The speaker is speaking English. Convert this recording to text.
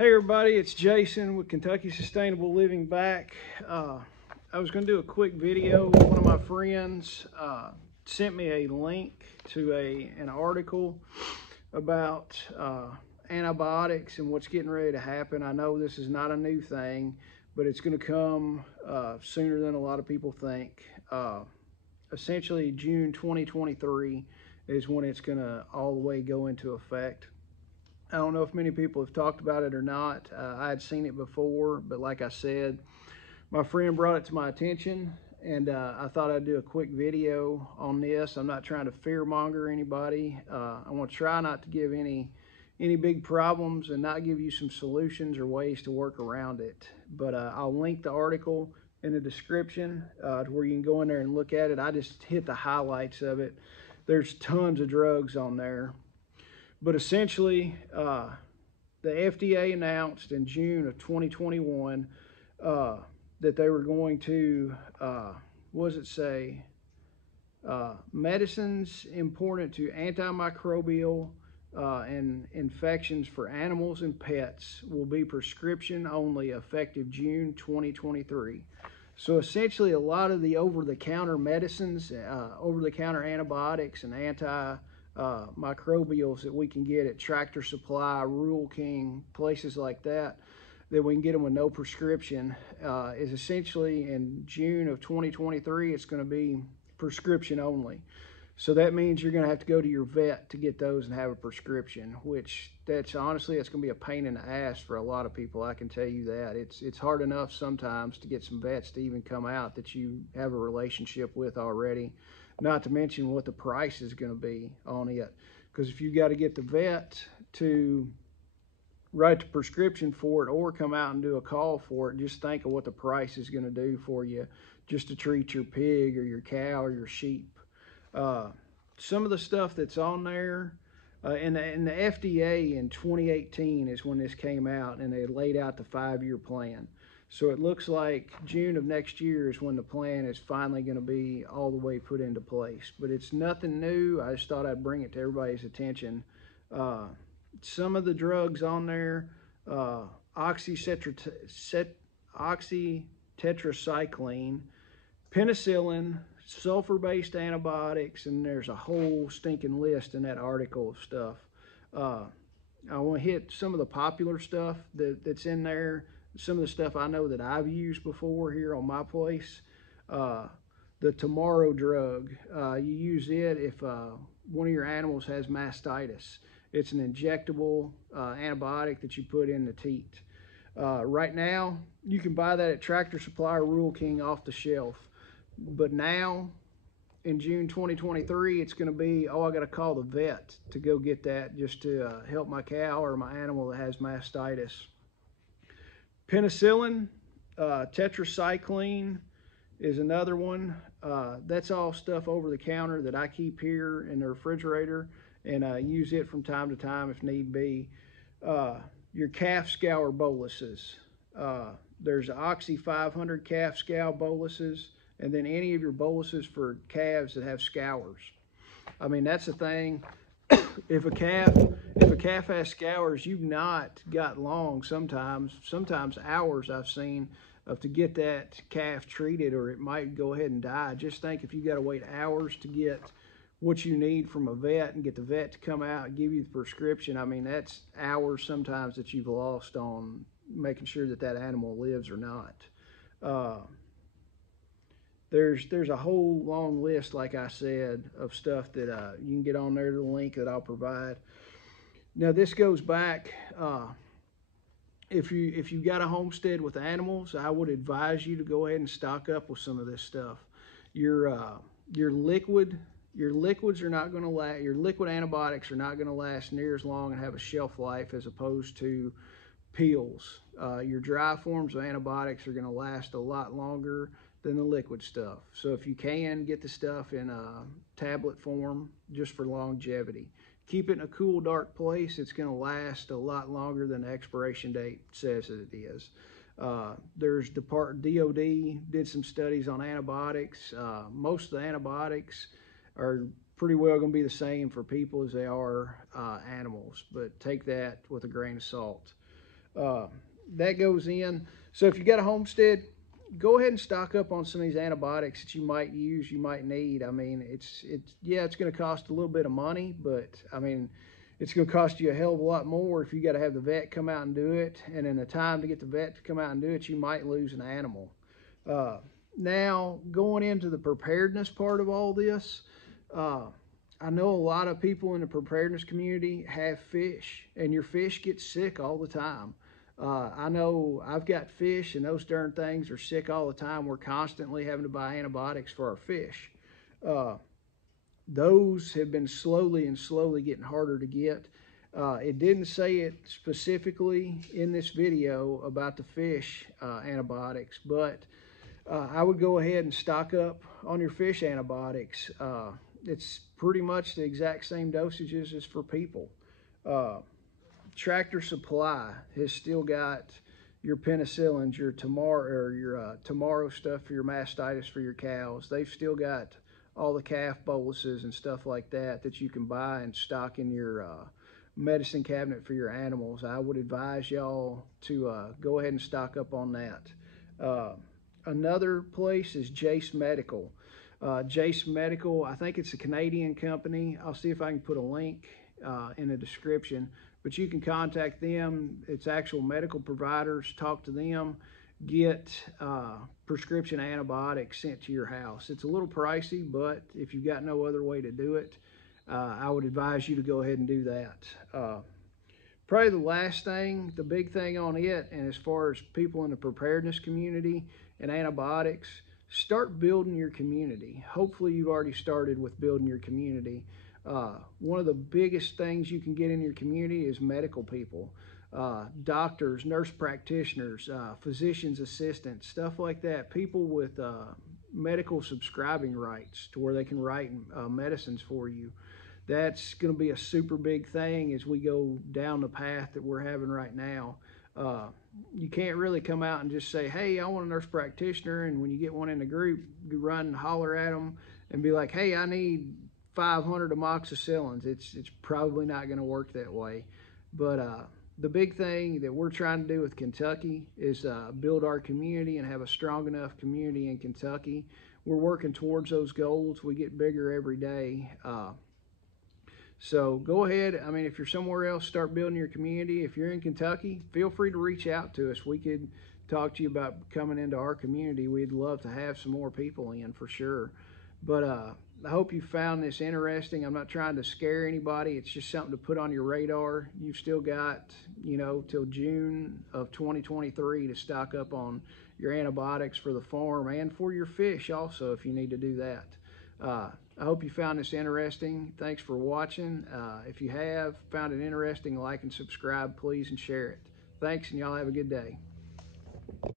Hey everybody, it's Jason with Kentucky Sustainable Living back. I was going to do a quick video. One of my friends sent me a link to an article about antibiotics and what's getting ready to happen. I know this is not a new thing, but it's going to come sooner than a lot of people think. Essentially, June 2023 is when it's going to all the way go into effect. I don't know if many people have talked about it or not. I had seen it before, but like I said, my friend brought it to my attention, and I thought I'd do a quick video on this. I'm not trying to fearmonger anybody. I want to try not to give any big problems and not give you some solutions or ways to work around it. But I'll link the article in the description to where you can go in there and look at it. I just hit the highlights of it. There's tons of drugs on there. But essentially, the FDA announced in June of 2021 that they were going to, what does it say? Medicines important to antimicrobial and infections for animals and pets will be prescription only effective June 2023. So essentially, a lot of the over-the-counter medicines, over-the-counter antibiotics and microbials that we can get at Tractor Supply, Rural King, places like that we can get them with no prescription, is essentially in June of 2023, it's going to be prescription only. So that means you're going to have to go to your vet to get those and have a prescription, which that's going to be a pain in the ass for a lot of people. I can tell you that. It's hard enough sometimes to get some vets to even come out that you have a relationship with already, not to mention what the price is going to be on it. Because if you got to get the vet to write the prescription for it or come out and do a call for it, just think of what the price is going to do for you just to treat your pig or your cow or your sheep. Some of the stuff that's on there, and the FDA in 2018 is when this came out, and they laid out the 5-year plan. So it looks like June of next year is when the plan is finally going to be all the way put into place. But it's nothing new. I just thought I'd bring it to everybody's attention. Some of the drugs on there, oxytetracycline, penicillin, sulfur-based antibiotics, and there's a whole stinking list in that article of stuff. I want to hit some of the popular stuff that's in there. Some of the stuff I know that I've used before here on my place. The Tomorrow drug, you use it if one of your animals has mastitis. It's an injectable antibiotic that you put in the teat. Right now, you can buy that at Tractor Supply or Rural King off the shelf. But now, in June 2023, it's going to be, I got to call the vet to go get that just to help my cow or my animal that has mastitis. Penicillin, tetracycline is another one. That's all stuff over the counter that I keep here in the refrigerator, and use it from time to time if need be. Your calf scour boluses. There's Oxy 500 calf scour boluses, and then any of your boluses for calves that have scours. I mean, that's the thing. If a calf has scours, you've not got long, sometimes hours I've seen, to get that calf treated, or it might go ahead and die. Just think if you got to wait hours to get what you need from a vet and get the vet to come out and give you the prescription. I mean, that's hours sometimes that you've lost on making sure that animal lives or not. There's a whole long list, like I said, of stuff that you can get on there, the link that I'll provide. Now, this goes back, if you've got a homestead with animals, I would advise you to go ahead and stock up with some of this stuff. Your liquids are not going to last. Your liquid antibiotics are not going to last near as long and have a shelf life as opposed to pills. Your dry forms of antibiotics are going to last a lot longer than the liquid stuff. So if you can, get the stuff in a tablet form just for longevity. Keep it in a cool, dark place. It's going to last a lot longer than the expiration date says that it is. There's DOD did some studies on antibiotics. Most of the antibiotics are pretty well going to be the same for people as they are animals, but take that with a grain of salt. That goes in. So if you got a homestead, go ahead and stock up on some of these antibiotics that you might use, you might need. I mean, it's going to cost a little bit of money, but I mean, it's going to cost you a hell of a lot more if you got to have the vet come out and do it. And in the time to get the vet to come out and do it, you might lose an animal. Now, going into the preparedness part of all this, I know a lot of people in the preparedness community have fish, and your fish get sick all the time. I know I've got fish, and those darn things are sick all the time. We're constantly having to buy antibiotics for our fish. Those have been slowly getting harder to get. It didn't say it specifically in this video about the fish antibiotics, but I would go ahead and stock up on your fish antibiotics. It's pretty much the exact same dosages as for people. Tractor Supply has still got your penicillins, your tomorrow stuff for your mastitis for your cows. They've still got all the calf boluses and stuff like that that you can buy and stock in your medicine cabinet for your animals. I would advise y'all to go ahead and stock up on that. Another place is Jace Medical. Jace Medical, I think it's a Canadian company. I'll see if I can put a link in the description, but you can contact them. It's actual medical providers. Talk to them. Get prescription antibiotics sent to your house. It's a little pricey, but if you've got no other way to do it, I would advise you to go ahead and do that. Probably the last thing, the big thing on it, and as far as people in the preparedness community and antibiotics, start building your community. Hopefully you've already started with building your community. One of the biggest things you can get in your community is medical people. Doctors, nurse practitioners, physician's assistants, stuff like that. People with medical subscribing rights to where they can write medicines for you. That's going to be a super big thing as we go down the path that we're having right now. You can't really come out and just say, hey, I want a nurse practitioner, and when you get one in the group, you run and holler at them and be like, hey, I need 500 amoxicillins. It's probably not going to work that way. But the big thing that we're trying to do with Kentucky is build our community and have a strong enough community in Kentucky. We're working towards those goals. We get bigger every day. So go ahead. I mean, if you're somewhere else, start building your community. If you're in Kentucky, feel free to reach out to us. We could talk to you about coming into our community. We'd love to have some more people in for sure. But I hope you found this interesting. I'm not trying to scare anybody. It's just something to put on your radar. You've still got, till June of 2023 to stock up on your antibiotics for the farm and for your fish also if you need to do that. I hope you found this interesting. Thanks for watching. If you have found it interesting, like and subscribe, please, and share it. Thanks, and y'all have a good day.